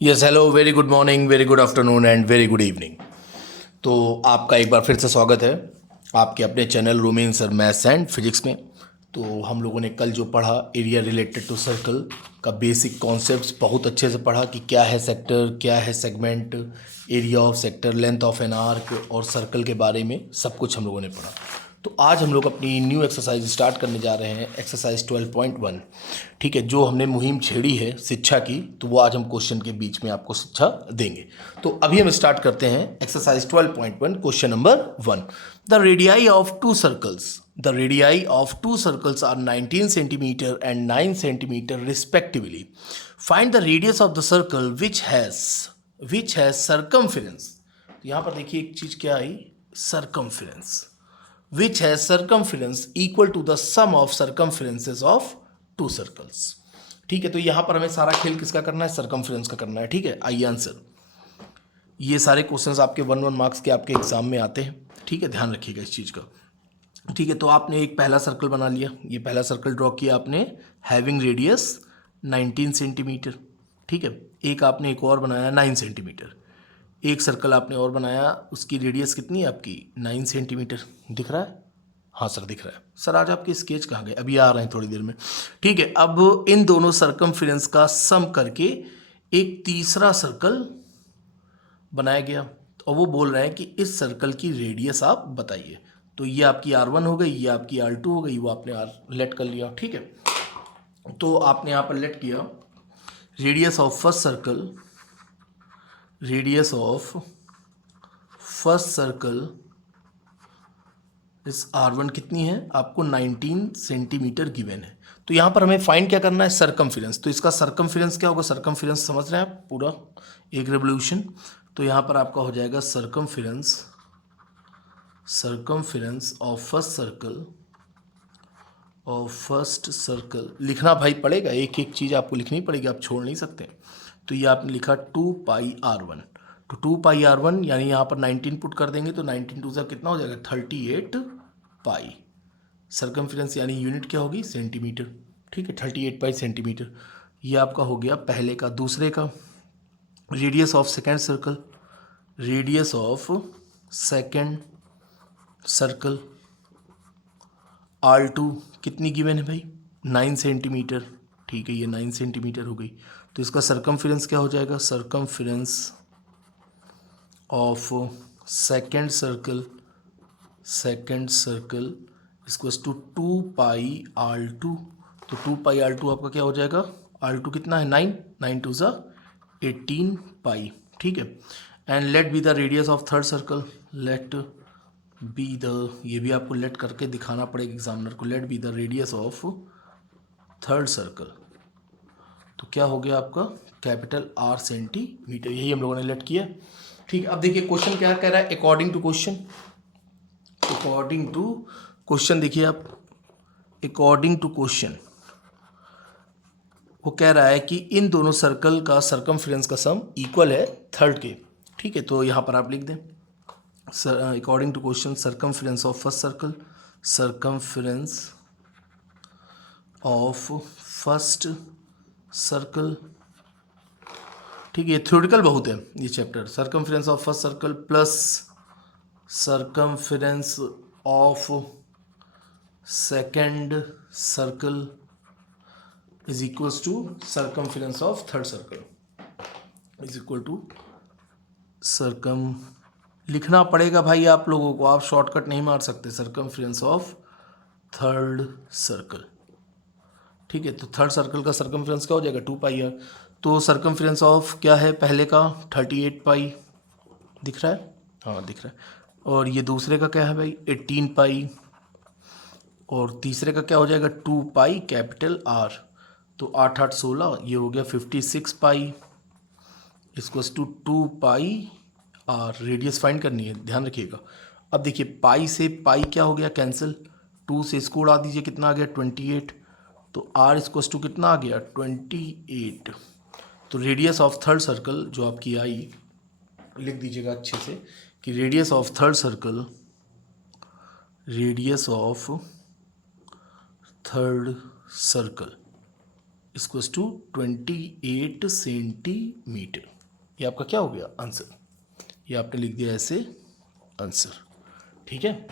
Yes hello, very good morning, very good afternoon and very good evening. तो आपका एक बार फिर से स्वागत है आपके अपने चैनल रोमेन सर मैथ्स एंड फिजिक्स में। तो हम लोगों ने कल जो पढ़ा एरिया रिलेटेड टू सर्कल का बेसिक कॉन्सेप्ट्स बहुत अच्छे से पढ़ा कि क्या है सेक्टर, क्या है segment, area of sector, length of an arc और सर्कल के बारे में सब कुछ हम लोगों ने पढ़ा। तो आज हम लोग अपनी न्यू एक्सरसाइज स्टार्ट करने जा रहे हैं, एक्सरसाइज 12.1। ठीक है, जो हमने मुहिम छेड़ी है शिक्षा की, तो वो आज हम क्वेश्चन के बीच में आपको शिक्षा देंगे। तो अभी हम स्टार्ट करते हैं exercise 12.1, question number 1। The radii of two circles, the radii of two circles are 19 centimetre and 9 centimetre respectively. Find the radius of the circle which has circumference. तो यहाँ पर देखिए एक चीज क्या आई, circumference, which has circumference equal to the sum of circumferences of two circles। ठीक है, तो यहां पर हमें सारा खेल किसका करना है, सरकमफेरेंस का करना है। ठीक है, आइए आंसर। ये सारे क्वेश्चंस आपके 1 मार्क्स के आपके एग्जाम में आते हैं। ठीक है, ध्यान रखिएगा इस चीज़ का। ठीक है, तो आपने एक पहला सर्कल बना लिया, ये पहला सर्कल ड्रॉ किया आपने, हैविंग रेडियस 19 सेंटीमीटर। ठीक है, एक आपने एक और बनाया 9 सेंटीमीटर। एक सर्कल आपने और बनाया, उसकी रेडियस कितनी है आपकी, 9 सेंटीमीटर। दिख रहा है? हाँ सर दिख रहा है। सर आज आपके स्केच कहाँ गए, अभी आ रहे हैं थोड़ी देर में। ठीक है, अब इन दोनों सरकमफेरेंस का सम करके एक तीसरा सर्कल बनाया गया और वो बोल रहे हैं कि इस सर्कल की रेडियस आप बताइए। तो ये आपकी R1 हो गई, ये आपकी R2 हो गई, वो आपने आर लेट कर लिया। ठीक है, तो आपने यहाँ पर लेट किया radius of first circle, radius of first circle इस R1 कितनी है आपको, 19 सेंटीमीटर गिवन है। तो यहाँ पर हमें फाइंड क्या करना है, सरकमफेरेंस। तो इसका सरकमफेरेंस क्या होगा, सरकमफेरेंस समझ रहे हैं आप, पूरा एक रेवोल्यूशन। तो यहाँ पर आपका हो जाएगा circumference, circumference of first circle, और फर्स्ट सर्कल लिखना भाई पड़ेगा, एक एक चीज़ आपको लिखनी पड़ेगी, आप छोड़ नहीं सकते। तो ये आपने लिखा 2πr1। तो 2πr1 यानी यहाँ पर 19 पुट कर देंगे तो 19 टू सा कितना हो जाएगा, 38 पाई। सरकमफेरेंस यानी यूनिट क्या होगी, सेंटीमीटर। ठीक है, 38 पाई सेंटीमीटर। ये आपका हो गया पहले का। दूसरे का radius of second circle, radius of second circle R2 कितनी गिवन है भाई, 9 सेंटीमीटर। ठीक है, ये 9 सेंटीमीटर हो गई। तो इसका सरकमफेरेंस क्या हो जाएगा, circumference of second circle, second circle equals to 2πr2। तो 2πr2 आपका क्या हो जाएगा, R2 कितना है, 9, 9 टू ज़ा 18 पाई। ठीक है, and let be the radius of third circle, let be the, ये भी आपको लेट करके दिखाना पड़ेगा एग्जामिनर को, let be the radius of third circle. तो क्या हो गया आपका, कैपिटल R सेंटीमीटर। यही हम लोगों ने लेट किया। ठीक है, अब देखिए क्वेश्चन क्या कह रहा है, according to question, according to question देखिए आप, अकॉर्डिंग टू क्वेश्चन वो कह रहा है कि इन दोनों सर्कल का सरकमफेरेंस का सम इक्वल है थर्ड के। ठीक है, तो यहाँ पर आप लिख दें according to question circumference of first circle, circumference of first circle. ठीक है, थ्योरेटिकल बहुत है ये chapter, circumference of first circle plus circumference of second circle is equals to circumference of third circle is equal to circum, लिखना पड़ेगा भाई आप लोगों को, आप शॉर्टकट नहीं मार सकते, सरकमफेरेंस ऑफ थर्ड सर्कल। ठीक है, तो थर्ड सर्कल का सरकमफेरेंस क्या हो जाएगा, 2πr। तो सरकमफेरेंस ऑफ क्या है पहले का, 38 पाई, दिख रहा है, हाँ दिख रहा है। और ये दूसरे का क्या है भाई, 18 पाई। और तीसरे का क्या हो जाएगा, 2 पाई कैपिटल R। तो 8 8 16, ये हो गया 56 पाई इसको टू 2πr। रेडियस फाइंड करनी है, ध्यान रखिएगा। अब देखिए पाई से पाई क्या हो गया, कैंसिल, 2 से इसको उड़ा दीजिए, कितना आ गया 28। तो R इक्वस टू कितना आ गया 28। तो रेडियस ऑफ थर्ड सर्कल जो आपकी आई, लिख दीजिएगा अच्छे से कि radius of third circle, radius of third circle equals to 28 centimetre. ये आपका क्या हो गया आंसर, ये आपने लिख दिया ऐसे आंसर। ठीक है,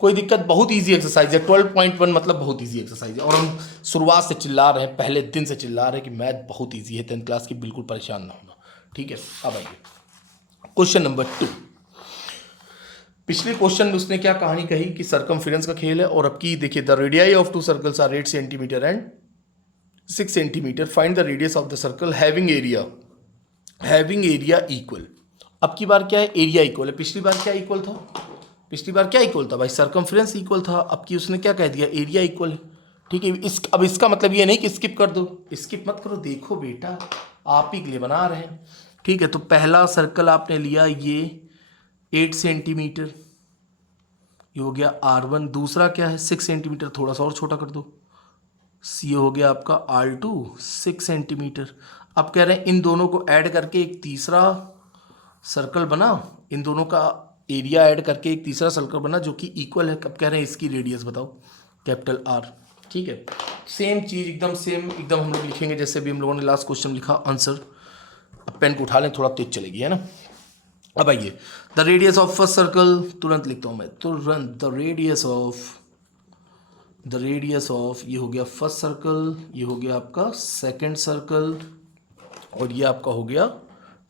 कोई दिक्कत, बहुत इजी एक्सरसाइज है। 12.1 मतलब बहुत इजी एक्सरसाइज है, और हम शुरुआत से चिल्ला रहे हैं, पहले दिन से चिल्ला रहे हैं कि मैथ बहुत इजी है 10th क्लास की, बिल्कुल परेशान ना होना। ठीक है, अब आइए क्वेश्चन नंबर 2। पिछले क्वेश्चन में उसने क्या कहानी कही कि सर्कमफेरेंस का खेल है, और अब की देखिए, the radii of two circles are 8 centimetre and 6 centimetre, find the radius of the circle having area equal. अब की बार क्या है, एरिया इक्वल है। पिछली बार क्या इक्वल था, पिछली बार क्या इक्वल था भाई, सर्कमफ्रेंस इक्वल था। अब की उसने क्या कह दिया, एरिया इक्वल है। ठीक है, अब इसका मतलब ये नहीं कि स्किप कर दो, स्किप मत करो, देखो बेटा आप ही के लिए बना रहे हैं। ठीक है, तो पहला सर्कल आपने लिया ये 8 सेंटीमीटर, ये हो गया R1। दूसरा क्या है 6 सेंटीमीटर, थोड़ा सा और छोटा कर दो, ये हो गया आपका R2 6 सेंटीमीटर। अब कह रहे हैं इन दोनों को ऐड करके एक तीसरा सर्कल बना, इन दोनों का एरिया ऐड करके एक तीसरा सर्कल बना जो कि इक्वल है। अब कह रहे हैं इसकी रेडियस बताओ, कैपिटल R। ठीक है, सेम चीज़ एकदम सेम, एकदम हम लोग लिखेंगे जैसे भी हम लोगों ने लास्ट क्वेश्चन लिखा आंसर। अब पेन को उठा लें, थोड़ा तेज चलेगी, है ना। अब आइए, the radius of first circle, तुरंत लिखता हूँ मैं, तुरंत, द रेडियस ऑफ ये हो गया फर्स्ट सर्कल, ये हो गया आपका सेकंड सर्कल, और ये आपका हो गया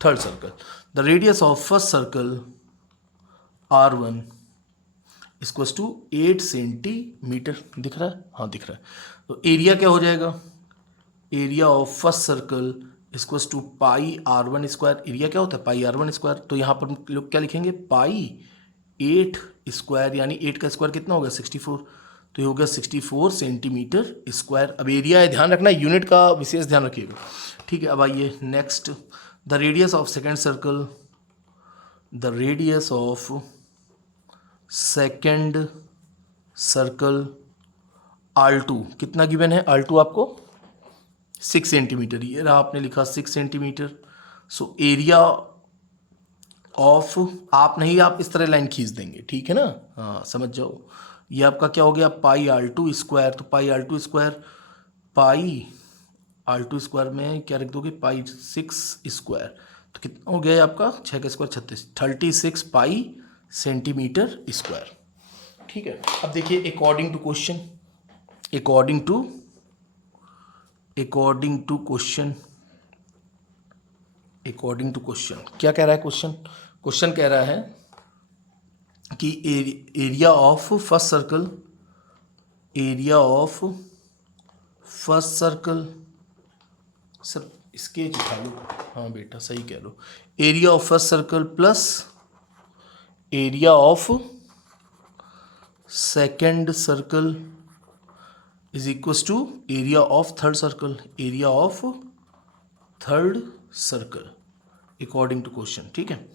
third circle. The radius of first circle R1 equals to 8 centimetre. दिख रहा है, हाँ दिख रहा है। तो एरिया क्या हो जाएगा, area of first circle equals to pi R1 square. Area क्या होता है, पाई R1 स्क्वायर। तो यहाँ पर लोग क्या लिखेंगे, पाई 8 स्क्वायर, यानी 8 का स्क्वायर कितना हो गया 64, तो ये हो गया 64 सेंटीमीटर स्क्वायर। अब एरिया है, ध्यान रखना, यूनिट का विशेष ध्यान रखिएगा। ठीक है, अब आइए next, the radius of second circle, the radius of second circle R2 कितना गिवन है, R2 आपको 6 सेंटीमीटर, ये रहा आपने लिखा 6 सेंटीमीटर। सो एरिया ऑफ, आप नहीं, आप इस तरह लाइन खींच देंगे, ठीक है ना, हाँ समझ जाओ। ये आपका क्या हो गया, पाई R2 स्क्वायर, तो पाई R2 स्क्वायर, पाई R2 स्क्वायर में क्या रख दोगे, पाई 6 स्क्वायर, तो कितना हो गया आपका 6 का स्क्वायर 36 पाई सेंटीमीटर स्क्वायर। ठीक है, अब देखिए according to question, according to question क्या कह रहा है क्वेश्चन, क्वेश्चन कह रहा है कि area of first circle, sir sketch उठा लो, हाँ बेटा सही कह लो, area of first circle plus area of second circle is equals to area of third circle, area of third circle according to question. ठीक है,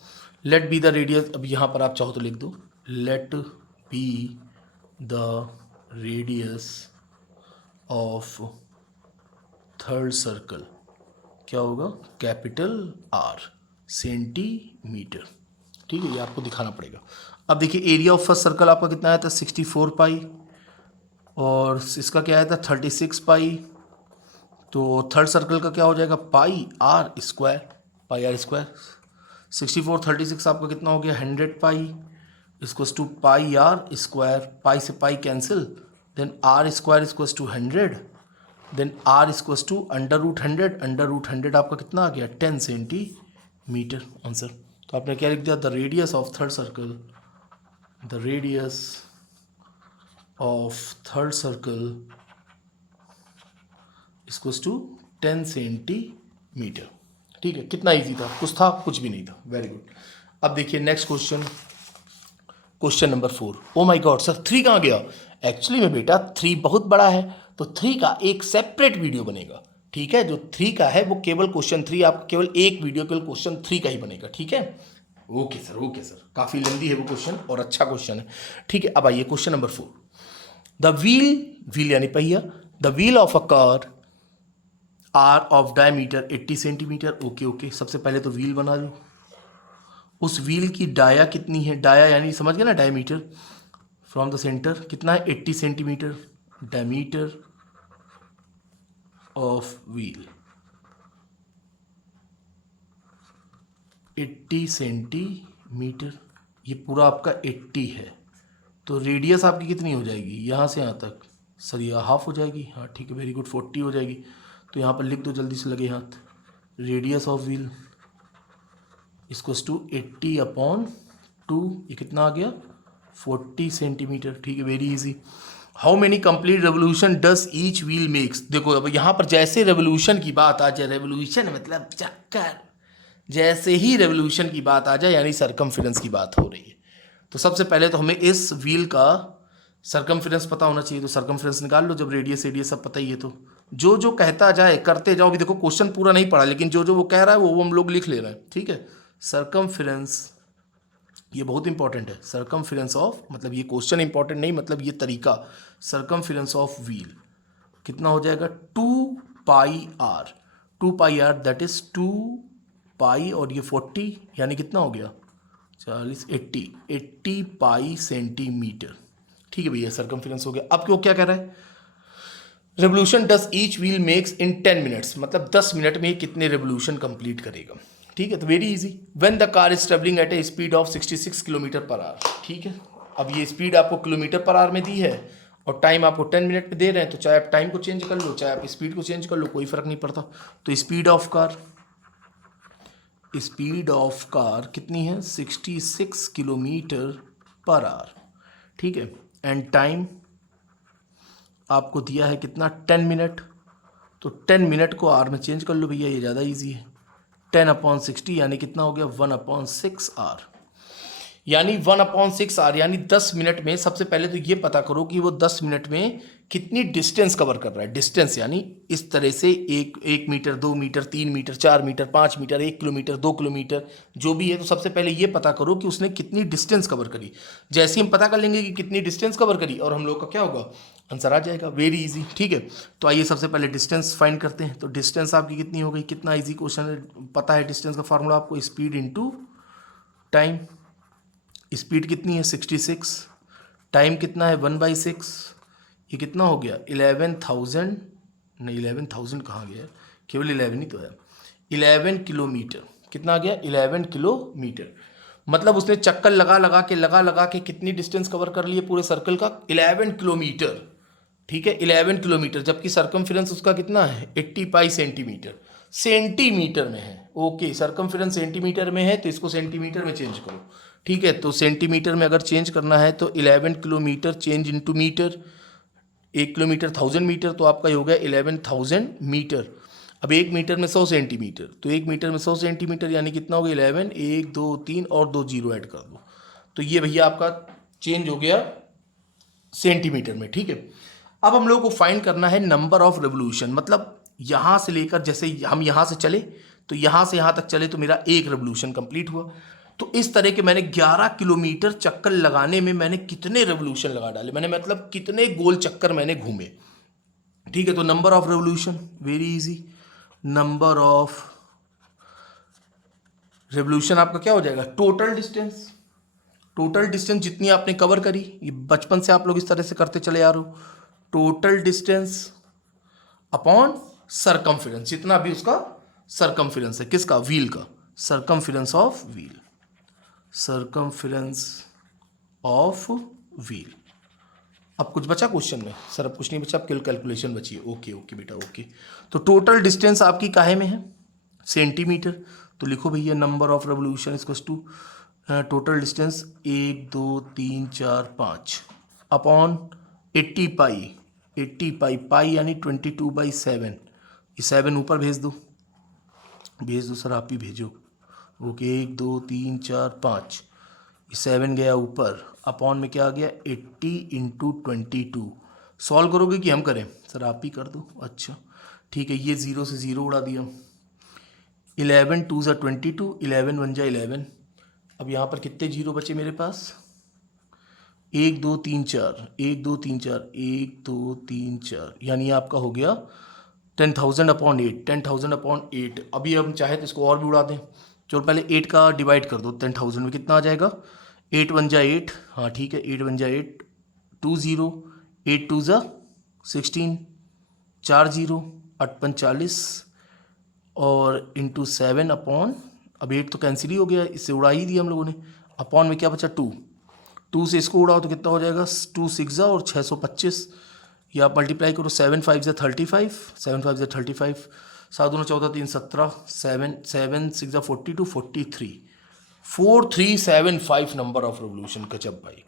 लेट बी द रेडियस, अब यहाँ पर आप चाहो तो लिख दो, let be the radius of third circle, क्या होगा, कैपिटल R सेंटीमीटर। ठीक है, ये आपको दिखाना पड़ेगा। अब देखिए एरिया ऑफ फर्स्ट सर्कल आपका कितना आया था 64 पाई, और इसका क्या आया था 36 पाई, तो थर्ड सर्कल का क्या हो जाएगा, pi R square, pi R square. 64 36 आपका कितना हो गया 100 pi, equals to pi R square, pi से pi cancel, then R square equals to 100, then R equals to under root 100 आपका कितना आ गया 10 सेंटीमीटर आंसर। तो आपने क्या लिख दिया, the radius of third circle, the radius of third circle equals to 10 centimetre. ठीक है, कितना इजी था, कुछ था, कुछ भी नहीं था, वेरी गुड। अब देखिए next question, question number 4। Oh my God sir 3 कहाँ गया, एक्चुअली में बेटा 3 बहुत बड़ा है, तो 3 का एक सेपरेट वीडियो बनेगा। ठीक है, जो 3 का है वो केवल क्वेश्चन 3, आपका केवल एक वीडियो केवल क्वेश्चन 3 का ही बनेगा। ठीक है, ओके सर, काफ़ी लंबी है वो क्वेश्चन और अच्छा क्वेश्चन है। ठीक है, अब आइए क्वेश्चन नंबर 4, द व्हील यानी पहिया, the wheel of a car are of diameter 80 centimetre. Okay, सबसे पहले तो व्हील बना लो, उस व्हील की डाया कितनी है, डाया यानी समझ गए ना, डायमीटर फ्रॉम द सेंटर कितना है 80 centimetre, diameter of wheel 80 centimetre, ये पूरा आपका 80 है, तो रेडियस आपकी कितनी हो जाएगी यहाँ से यहाँ तक? सर यह हाफ हो जाएगी। हाँ ठीक है, वेरी गुड, 40 हो जाएगी। तो यहाँ पर लिख दो जल्दी से, लगे हाथ। Radius of wheel equals to 80/2, ये कितना आ गया? 40 सेंटीमीटर। ठीक है, very easy. How many complete revolution does each wheel makes? देखो अब यहाँ पर जैसे रेवोल्यूशन की बात आ जाए, रेवोल्यूशन मतलब चक्कर, जैसे ही रेवोल्यूशन की बात आ जाए यानी सरकमफेरेंस की बात हो रही है, तो सबसे पहले तो हमें इस व्हील का सरकमफेरेंस पता होना चाहिए। तो सरकमफेरेंस निकाल लो, जब रेडियस रेडियस सब पता ही है। तो जो जो कहता जाए करते जाओ। अभी देखो क्वेश्चन पूरा नहीं पढ़ा, लेकिन जो जो वो कह रहा है वो हम लोग लिख ले रहे हैं। ठीक है, सरकमफेरेंस ये बहुत इंपॉर्टेंट है। सरकमफेरेंस ऑफ, मतलब ये क्वेश्चन इंपॉर्टेंट नहीं, मतलब ये तरीका। सरकमफेरेंस ऑफ व्हील कितना हो जाएगा? 2πr। 2πr दैट इज 2π और ये 40, यानी कितना हो गया? 40, 80 पाई सेंटीमीटर। ठीक है भैया, सरकमफेरेंस हो गया। अब क्यों क्या कह रहा है? Revolution does each wheel makes in 10 minutes, मतलब 10 मिनट में कितने रेवोल्यूशन कंप्लीट करेगा। ठीक है, तो very easy. When the car is travelling at A speed of 66 km/h। ठीक है, अब ये स्पीड आपको km/h में दी है और टाइम आपको 10 मिनट में दे रहे हैं, तो चाहे आप टाइम को चेंज कर लो, चाहे आप स्पीड को चेंज कर लो, कोई फर्क नहीं पड़ता। तो स्पीड ऑफ कार कितनी है? 66 km/h। ठीक है, एंड टाइम आपको दिया है कितना? 10 मिनट। तो 10 मिनट को आर में चेंज कर लो भैया, ये ज़्यादा इजी है। 10/60 यानी कितना हो गया? 1/6r, यानी 1/6r, यानी 10 मिनट में। सबसे पहले तो ये पता करो कि वो 10 मिनट में कितनी डिस्टेंस कवर कर रहा है। डिस्टेंस यानी इस तरह से 1 metre, 2 metre, 3 metre, 4 metre, 5 metre, 1 kilometre, 2 kilometre, जो भी है। तो सबसे पहले ये पता करो कि उसने कितनी डिस्टेंस कवर करी। जैसे ही हम पता कर लेंगे कि कितनी डिस्टेंस कवर करी, और हम लोग का क्या होगा? आंसर आ जाएगा। Very easy. ठीक है, तो आइए सबसे पहले डिस्टेंस फाइंड करते हैं। तो डिस्टेंस आपकी कितनी हो गई? कितना इजी क्वेश्चन है, पता है डिस्टेंस का फॉर्मूला आपको? Speed into time. स्पीड कितनी है? 66। टाइम कितना है? 1/6। ये कितना हो गया? 11,000, नहीं 11,000 कहाँ गया? केवल 11 ही तो है। 11 किलोमीटर। कितना आ गया? 11 किलोमीटर। मतलब उसने चक्कर लगा के कितनी डिस्टेंस कवर कर लिए पूरे सर्कल का? 11 किलोमीटर। ठीक है, 11 किलोमीटर, जबकि सरकमफेरेंस उसका कितना है? 80 पाई सेंटीमीटर। सेंटीमीटर में है। ओके, सरकमफेरेंस सेंटीमीटर में है, तो इसको सेंटीमीटर में चेंज करो। ठीक है, तो सेंटीमीटर में अगर चेंज करना है तो 11 kilometre change into metre. 1 kilometre 1000 metre, तो आपका ये हो गया 11,000 मीटर। अब 1 मीटर में 100 सेंटीमीटर, तो 1 मीटर में 100 सेंटीमीटर यानी कितना हो गया? 11, 1 2 3 और 2 जीरो ऐड कर दो, तो ये भैया आपका चेंज हो गया सेंटीमीटर में। ठीक है, अब हम लोग को फाइंड करना है नंबर ऑफ रेवोल्यूशन। मतलब यहाँ से लेकर, जैसे हम यहाँ से चले तो यहाँ से यहाँ तक चले तो मेरा एक रेवोल्यूशन कंप्लीट हुआ। तो इस तरह के मैंने 11 किलोमीटर चक्कर लगाने में मैंने कितने रेवोल्यूशन लगा डाले, मैंने मतलब कितने गोल चक्कर मैंने घूमे। ठीक है, तो number of revolution, very easy. Number of revolution आपका क्या हो जाएगा? Total distance. टोटल डिस्टेंस जितनी आपने कवर करी, ये बचपन से आप लोग इस तरह से करते चले आ रहे हो। टोटल डिस्टेंस अपॉन सरकमफेरेंस, जितना भी उसका सरकमफेरेंस है, किसका? व्हील का। Circumference of wheel, circumference of wheel. अब कुछ बचा क्वेश्चन में? सर अब कुछ नहीं बचा, अब कैलकुलेशन बची है। ओके ओके बेटा, ओके। तो टोटल डिस्टेंस आपकी काहे में है? सेंटीमीटर। तो लिखो भैया number of revolution equals to total distance 1 2 3 4 5 upon 80 pi. 80 pi, pi यानी 22/7। ये 7 ऊपर भेज दो सर, आप ही भेजो। ओके, 1 2 3 4 5, ये 7 गया ऊपर, अपॉन में क्या आ गया? 80 इंटू 22। सॉल्व करोगे कि हम करें? सर आप ही कर दो। अच्छा ठीक है, ये 0 से 0 उड़ा दिया। 11 2 ज़ा 22, 11 1 ज़ा 11। अब यहाँ पर कितने जीरो बचे मेरे पास? 1 2 3 4, 1 2 3 4, 1 2 3 4, यानी आपका हो गया 10,000/8। 10,000/8। अभी हम चाहे तो इसको और भी उड़ा दें। चलो पहले 8 का डिवाइड कर दो 10,000 में, कितना आ जाएगा? 8 1 ज़ा 8, हाँ ठीक है, 8 1 ज़ा 8, 2 0, 8 2 ज़ा 16, 4 0। 8×45 और इंटू 7 अपॉन, अब 8 तो कैंसिल ही हो गया, इससे उड़ा ही दिया हम लोगों ने, अपॉन में क्या बचा 2 से इसको उड़ाओ तो कितना हो जाएगा 2 6 और 625, या आप मल्टीप्लाई करो 7 5 ज़ा 35, 7 5 ज़ा 35, 7 दूना 14 3 17, 7 6 ज़ा 42 43, 4375 नंबर ऑफ रेवोल्यूशन। गजब भाई,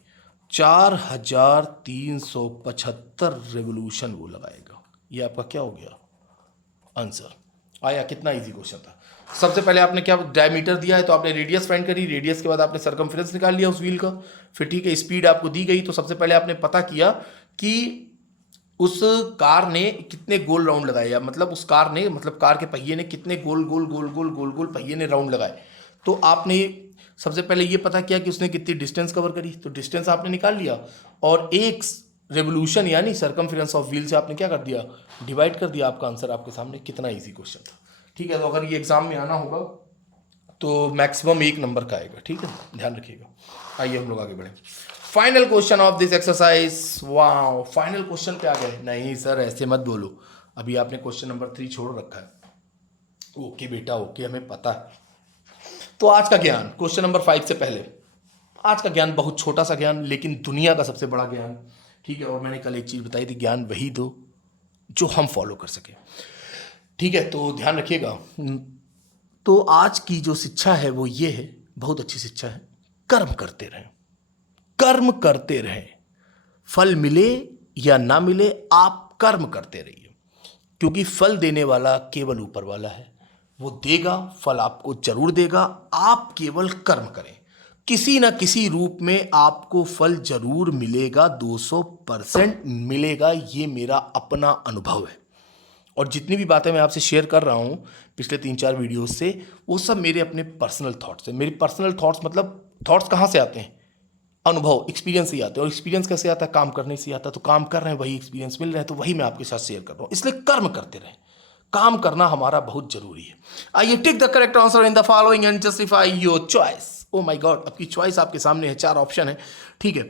4375 रेवोल्यूशन वो लगाएगा। ये आपका क्या हो गया आंसर आया। कितना इजी क्वेश्चन था। सबसे पहले आपने क्या डायमीटर दिया है तो आपने रेडियस फाइंड करी, रेडियस के बाद आपने सर्कमफेरेंस निकाल लिया उस व्हील का, फिर ठीक है स्पीड आपको दी गई तो सबसे पहले आपने पता किया कि उस कार ने कितने गोल राउंड लगाए, या मतलब उस कार ने, मतलब कार के पहिए ने कितने गोल गोल गोल गोल गोल गोल पहिए ने राउंड लगाए। तो आपने सबसे पहले ये पता किया कि उसने कितनी डिस्टेंस कवर करी, तो डिस्टेंस आपने निकाल लिया और एक रेवोल्यूशन यानी सर्कमफेरेंस ऑफ व्हील से आपने क्या कर दिया, डिवाइड कर दिया। आपका आंसर आपके सामने। कितना इजी क्वेश्चन था। ठीक है, तो अगर ये एग्जाम में आना होगा तो मैक्सिमम 1 नंबर का आएगा। ठीक है, ध्यान रखिएगा। आइए हम लोग आगे बढ़े। Final question of this exercise. Wow, final question पे आ गए। नहीं सर ऐसे मत बोलो, अभी आपने क्वेश्चन नंबर 3 छोड़ रखा है। ओके बेटा ओके, हमें पता है। तो आज का ज्ञान क्वेश्चन नंबर 5 से पहले, आज का ज्ञान बहुत छोटा सा ज्ञान लेकिन दुनिया का सबसे बड़ा ज्ञान। ठीक है, और मैंने कल एक चीज़ बताई थी, ज्ञान वही दो जो हम फॉलो कर सके। ठीक है, तो ध्यान रखिएगा। तो आज की जो शिक्षा है वो ये है, बहुत अच्छी शिक्षा है, कर्म करते रहें, कर्म करते रहें। फल मिले या ना मिले आप कर्म करते रहिए, क्योंकि फल देने वाला केवल ऊपर वाला है। वो देगा, फल आपको जरूर देगा, आप केवल कर्म करें। किसी ना किसी रूप में आपको फल जरूर मिलेगा, 200% मिलेगा। ये मेरा अपना अनुभव है और जितनी भी बातें मैं आपसे शेयर कर रहा हूँ पिछले 3-4 वीडियोस से, वो सब मेरे अपने पर्सनल थॉट्स हैं। मेरे पर्सनल थॉट्स मतलब थॉट्स कहाँ से आते हैं, अनुभव, एक्सपीरियंस से आते हैं। और एक्सपीरियंस कैसे आता है, काम करने से आता है। तो काम कर रहे हैं, वही एक्सपीरियंस मिल रहे हैं, तो वही मैं आपके साथ शेयर कर रहा हूँ। इसलिए कर्म करते रहें, काम करना हमारा बहुत जरूरी है। आइए, tick the correct answer in the following and justify your choice. Oh my God, आपकी चॉइस आपके सामने है, 4 ऑप्शन है। ठीक है,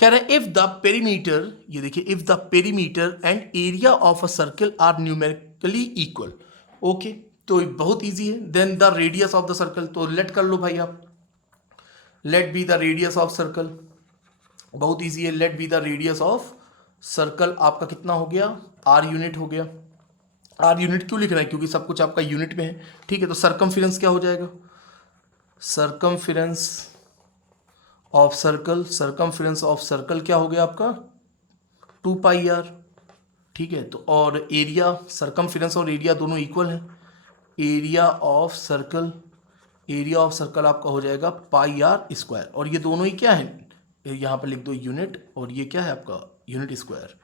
कह रहे हैं इफ द पेरीमीटर, ये देखिए, if the perimeter and area of a circle are numerically equal. Okay, तो बहुत इजी है। Then the radius of the circle, तो लेट कर लो भाई आप, let be the radius of circle. बहुत इजी है, let be the radius of circle. आपका कितना हो गया, आर यूनिट हो गया। आर यूनिट क्यों लिख रहे हैं, क्योंकि सब कुछ आपका यूनिट में है। ठीक है, तो सर्कमफेरेंस क्या हो जाएगा, circumference of circle, circumference of circle क्या हो गया आपका 2πr। ठीक है, तो और एरिया, सर्कमफेरेंस और एरिया दोनों इक्वल है। Area of circle, area of circle आपका हो जाएगा πr²। और ये दोनों ही क्या है, यहाँ पर लिख दो यूनिट, और ये क्या है आपका यूनिट स्क्वायर।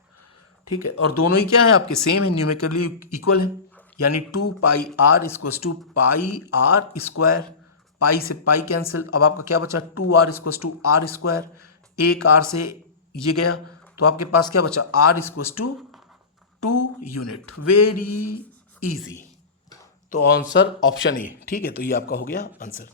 ठीक है, और दोनों ही क्या है आपके सेम है, न्यूमेरिकली इक्वल है, यानी 2πr = πr²। पाई से पाई कैंसिल, अब आपका क्या बचा 2r = r²। एक r से ये गया तो आपके पास क्या बचा, r = 2 यूनिट। वेरी इजी, तो आंसर ऑप्शन ए। ठीक है, तो ये आपका हो गया आंसर।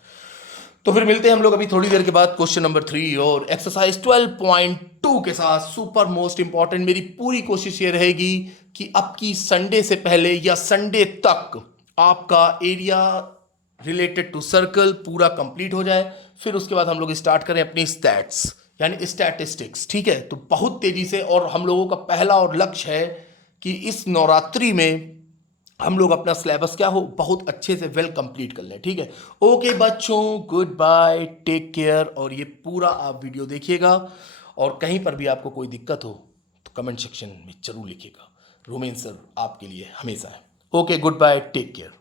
तो फिर मिलते हैं हम लोग अभी थोड़ी देर के बाद क्वेश्चन नंबर 3 और एक्सरसाइज 12.2 के साथ। सुपर मोस्ट इंपॉर्टेंट, मेरी पूरी कोशिश ये रहेगी कि अब की संडे से पहले या संडे तक आपका एरिया रिलेटेड टू सर्कल पूरा कंप्लीट हो जाए। फिर उसके बाद हम लोग स्टार्ट करें अपनी स्टैट्स यानी स्टैटिस्टिक्स। ठीक है, तो बहुत तेजी से, और हम लोगों का पहला और लक्ष्य है कि इस नवरात्रि में हम लोग अपना सिलेबस क्या हो बहुत अच्छे से वेल कंप्लीट कर लें। ठीक है, ओके बच्चों, गुड बाय, टेक केयर। और ये पूरा आप वीडियो देखिएगा, और कहीं पर भी आपको कोई दिक्कत हो तो कमेंट सेक्शन में जरूर लिखिएगा। रोमेन सर आपके लिए हमेशा है। Okay, goodbye, take care.